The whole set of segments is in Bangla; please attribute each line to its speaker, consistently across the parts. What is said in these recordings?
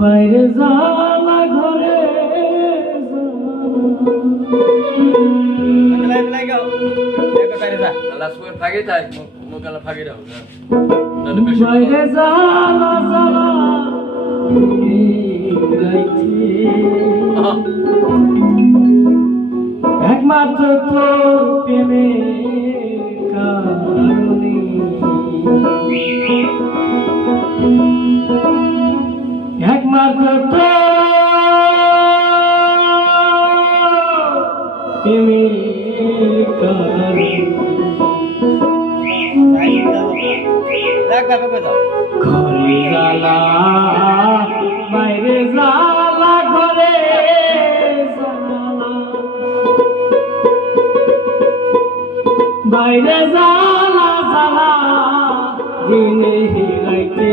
Speaker 1: বাইরে জালা ঘরে বাইরে জালা জালা। একমাত্র তোর প্রেমে কারণে একমাত্র তোর ঘরে জালা বাইরে জালা ঘরে বাইরে জালা জালা দিনে হিরাইতে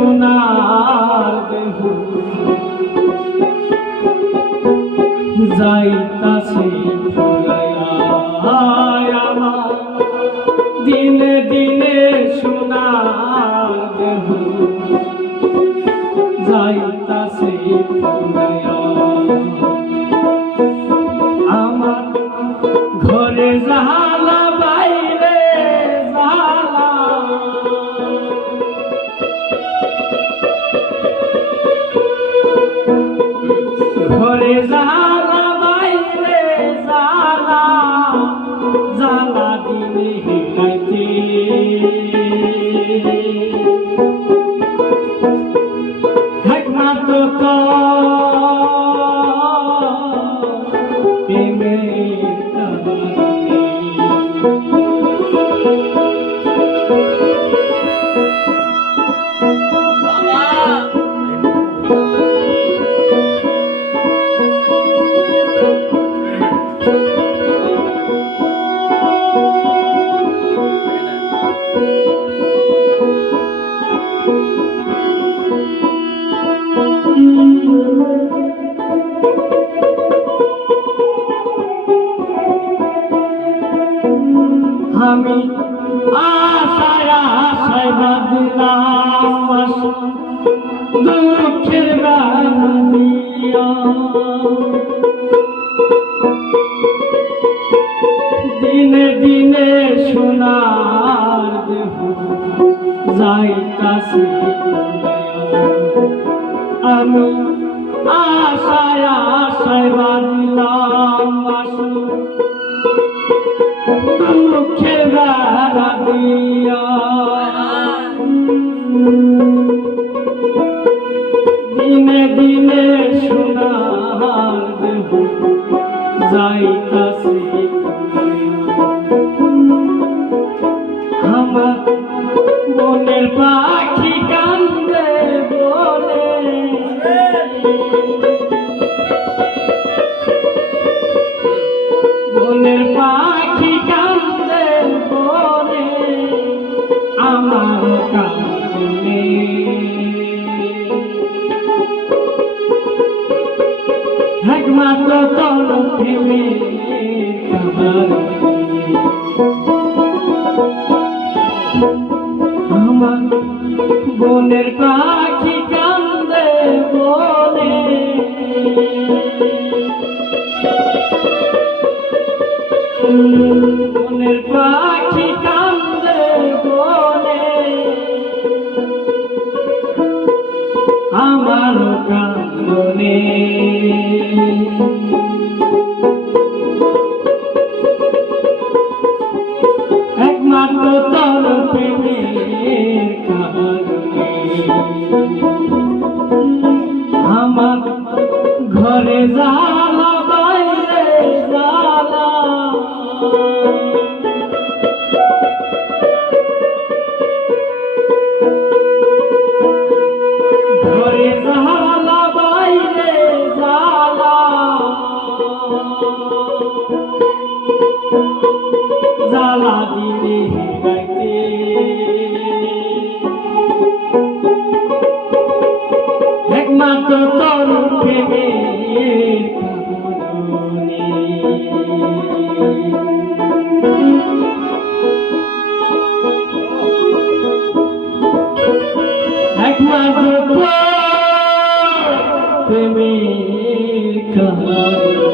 Speaker 1: সোনার দেহ। যাইতাছে দিনে দিনে সোনার দেহ। যাইতাছে আমার। ঘরে জাহালা জালা বাইরে জালা জালা দিনে হেলাইতে একমাত্র তো আমি আশায় আশায় বাঁধলাম দুঃখের গান দিয়া। দিনে দিনে সোনার দেহ যাইতাছে আমি আশায় আশায় বাঁধলাম বেড়া দিয়া। দিনে দিনে সোনার একমাত্র তোর প্রেমে আমার বনের পাখি আমার ঘরে জ্বালা বাইরে জ্বালা। ঘরে জ্বালা বাইরে জ্বালা। জ্বালা দিলে গাইতে। প্রেমের কারণে